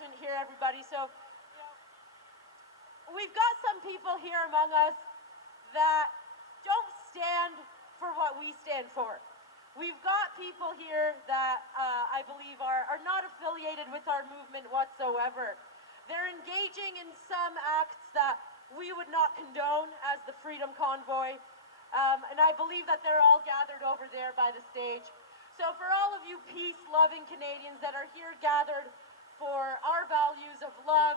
announcement here, everybody. So, we've got some people here among us that don't stand for what we stand for. We've got people here that I believe are not affiliated with our movement whatsoever. They're engaging in some acts that we would not condone as the Freedom Convoy, and I believe that they're all gathered over there by the stage. So for all of you peace-loving Canadians that are here gathered for our values of love,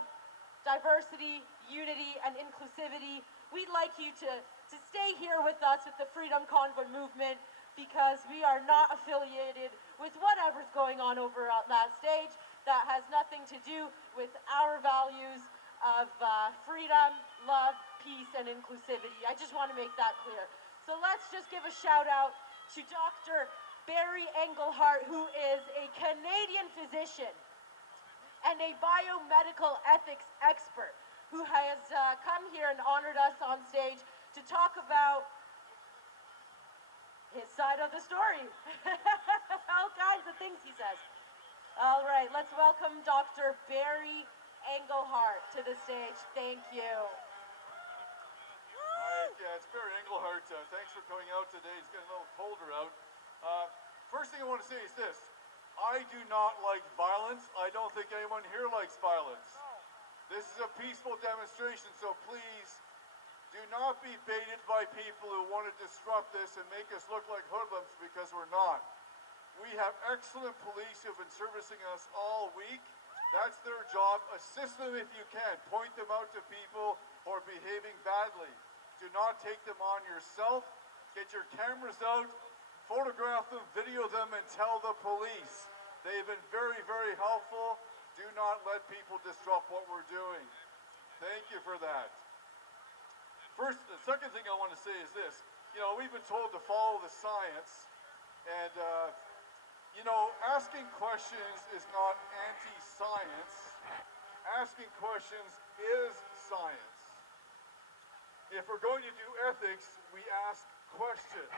diversity, unity, and inclusivity, we'd like you to stay here with us with the Freedom Convoy movement, because we are not affiliated with whatever's going on over at that stage. That has nothing to do with our values of freedom, love, peace, and inclusivity. I just want to make that clear. So let's just give a shout out to Dr. Barry Englehart, who is a Canadian physician and a biomedical ethics expert, who has come here and honored us on stage to talk about his side of the story. All kinds of things he says. All right, let's welcome Dr. Barry Englehart to the stage. Thank you. Hi, yeah, it's Barry Englehart. Thanks for coming out today. It's getting a little colder out. First thing I want to say is this. I do not like violence. I don't think anyone here likes violence. This is a peaceful demonstration, so please do not be baited by people who want to disrupt this and make us look like hoodlums, because we're not. We have excellent police who have been servicing us all week. That's their job. Assist them if you can. Point them out to people who are behaving badly. Do not take them on yourself. Get your cameras out, photograph them, video them, and tell the police. They've been very, very helpful. Do not let people disrupt what we're doing. Thank you for that. First, the second thing I want to say is this. We've been told to follow the science, and, asking questions is not anti-science. Asking questions is science. If we're going to do ethics, we ask questions.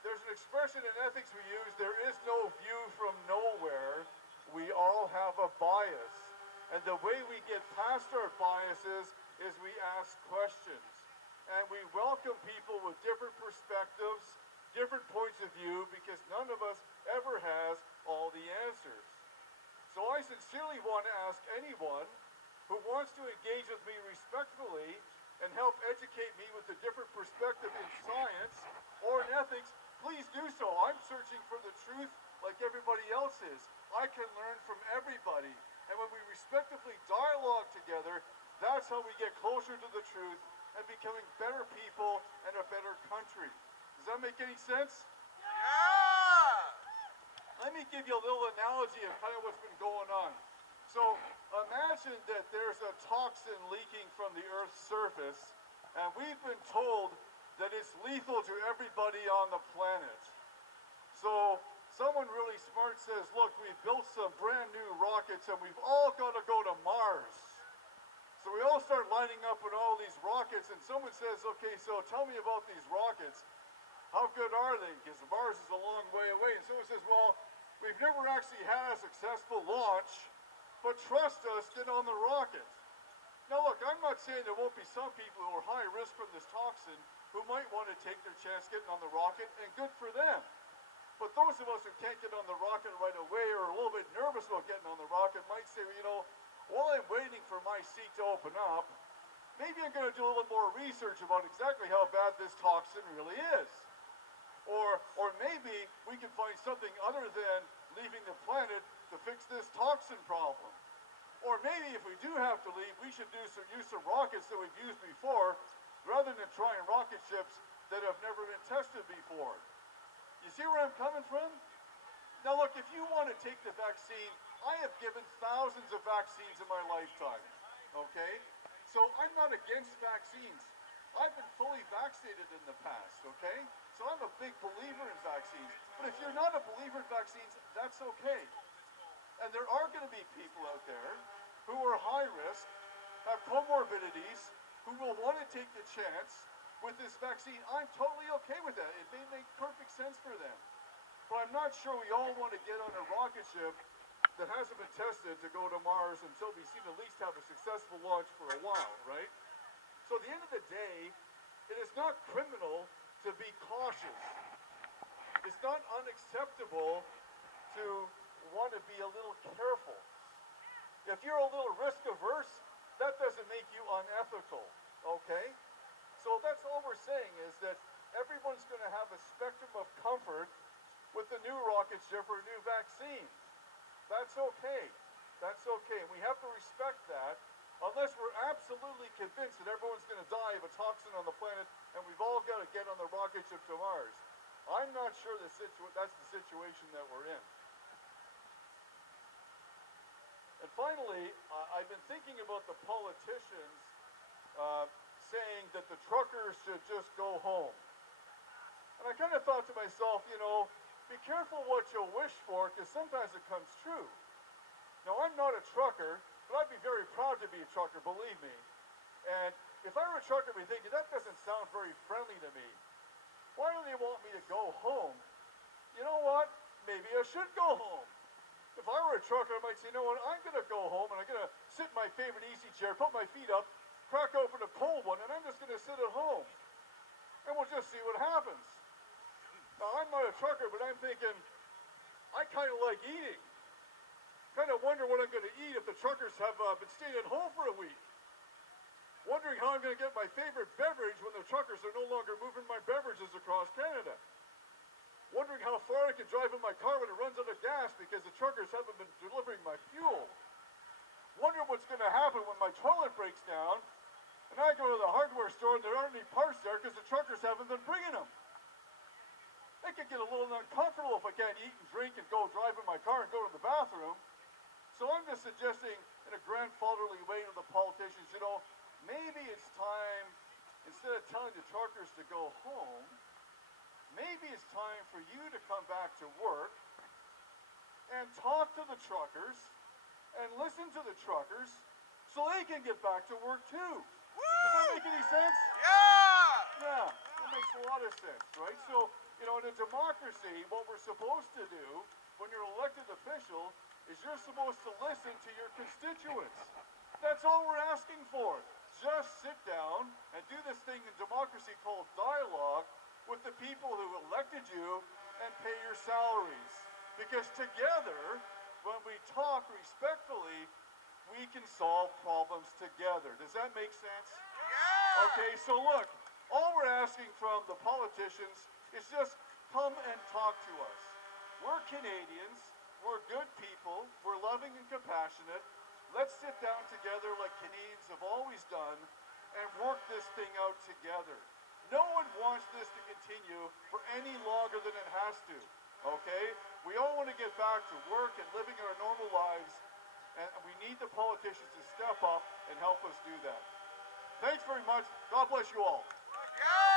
There's an expression in ethics we use, there is no view from nowhere. We all have a bias. And the way we get past our biases is we ask questions. And we welcome people with different perspectives, different points of view, because none of us ever has all the answers. So I sincerely want to ask anyone who wants to engage with me respectfully and help educate me with a different perspective in science or in ethics, please do so. I'm searching for the truth like everybody else is. I can learn from everybody. And when we respectively dialogue together, that's how we get closer to the truth and becoming better people and a better country. Does that make any sense? Yeah! Let me give you a little analogy of kind of what's been going on. So imagine that there's a toxin leaking from the Earth's surface, and we've been told that it's lethal to everybody on the planet. So someone really smart says, look, we've built some brand new rockets and we've all got to go to Mars. So we all start lining up with all these rockets, and someone says, okay, so tell me about these rockets. How good are they? Because Mars is a long way away. And someone says, well, we've never actually had a successful launch, but trust us, get on the rocket. Now look, I'm not saying there won't be some people who are high risk from this toxin who might want to take their chance getting on the rocket, and good for them. But those of us who can't get on the rocket right away or are a little bit nervous about getting on the rocket might say, while I'm waiting for my seat to open up, maybe I'm going to do a little more research about exactly how bad this toxin really is. Or maybe we can find something other than leaving the planet to fix this toxin problem. Or maybe if we do have to leave, we should use some rockets that we've used before, rather than trying rocket ships that have never been tested before. You see where I'm coming from? Now look, if you want to take the vaccine, I have given thousands of vaccines in my lifetime, okay? So I'm not against vaccines. I've been fully vaccinated in the past, okay? So I'm a big believer in vaccines. But if you're not a believer in vaccines, that's okay. And there are going to be people out there who are high risk, have comorbidities, who will want to take the chance with this vaccine. I'm totally okay with that. It may make perfect sense for them. But I'm not sure we all want to get on a rocket ship that hasn't been tested to go to Mars until we seem to at least have a successful launch for a while, right? So at the end of the day, it is not criminal to be cautious. It's not unacceptable to want to be a little careful. If you're a little risk averse, that doesn't make you unethical, okay? So that's all we're saying is that everyone's going to have a spectrum of comfort with the new rocket ship or new vaccine. That's okay. That's okay. And we have to respect that unless we're absolutely convinced that everyone's going to die of a toxin on the planet and we've all got to get on the rocket ship to Mars. I'm not sure that's the situation that we're in. And finally, I've been thinking about the politicians saying that the truckers should just go home. And I kind of thought to myself, you know, be careful what you wish for, because sometimes it comes true. Now, I'm not a trucker, but I'd be very proud to be a trucker, believe me. And if I were a trucker, I'd be thinking, that doesn't sound very friendly to me. Why do they want me to go home? You know what? Maybe I should go home. If I were a trucker, I might say, you know what, I'm going to go home and I'm going to sit in my favorite easy chair, put my feet up, crack open a cold one, and I'm just going to sit at home. And we'll just see what happens. Now, I'm not a trucker, but I'm thinking, I kind of like eating. Kind of wonder what I'm going to eat if the truckers have been staying at home for a week. Wondering how I'm going to get my favorite beverage when the truckers are no longer moving my beverages across Canada. Wondering how far I can drive in my car when it runs out of gas because the truckers haven't been delivering my fuel. Wondering what's going to happen when my toilet breaks down and I go to the hardware store and there aren't any parts there because the truckers haven't been bringing them. It could get a little uncomfortable if I can't eat and drink and go drive in my car and go to the bathroom. So I'm just suggesting in a grandfatherly way to the politicians, you know, maybe it's time, instead of telling the truckers to go home, maybe it's time for you to come back to work and talk to the truckers and listen to the truckers so they can get back to work too. Does that make any sense? Yeah! Yeah, that makes a lot of sense, right? So, you know, in a democracy, what we're supposed to do when you're an elected official is you're supposed to listen to your constituents. That's all we're asking for. Just sit down and do this thing in democracy called dialogue with the people who elected you and pay your salaries. Because together, when we talk respectfully, we can solve problems together. Does that make sense? Yeah! Okay, so look, all we're asking from the politicians is just come and talk to us. We're Canadians, we're good people, we're loving and compassionate. Let's sit down together like Canadians have always done and work this thing out together. No one wants this to continue for any longer than it has to, okay? We all want to get back to work and living our normal lives, and we need the politicians to step up and help us do that. Thanks very much. God bless you all. Yeah!